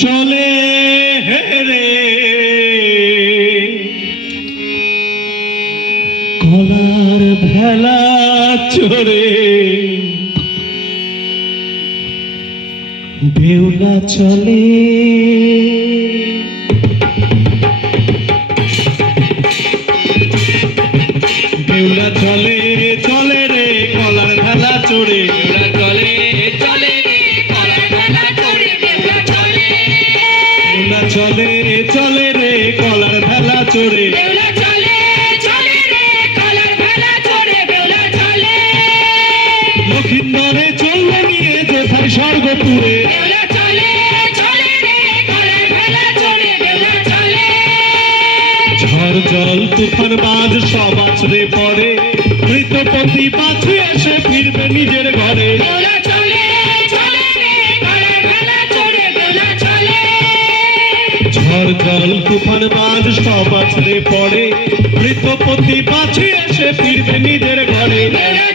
চলে হেরে কলার ভেলা চড়ে বেউলা চলে বেউলা চলে চলে রে কলার ভেলা চড়ে বেউলা চলে চলে রে কলার ভেলা চড়ে বেউলা চলে বেউলা চলে চলে রে কলার ভেলা চড়ে বেউলা চলে চলে রে কলার ভেলা চড়ে বেউলা চলে লক্ষিন্দরে চলবে নিয়ে যেথায় স্বর্গপুরে বেউলা চলে চলে রে কলার ভেলা চড়ে বেউলা চলে ঝড় জল তুফান বাজ সব আছড়ে পড়ে মৃতপতি পাছে এসে ফিরবে নিজের ঘরে বেউলা চলে চলে রে কলার ভেলা চড়ে বেউলা চলে ঝড় জল তুফান বাজ সব আছড়ে পড়ে মৃতপতি পাছে এসে ফিরবে নিজের ঘরে বেউলা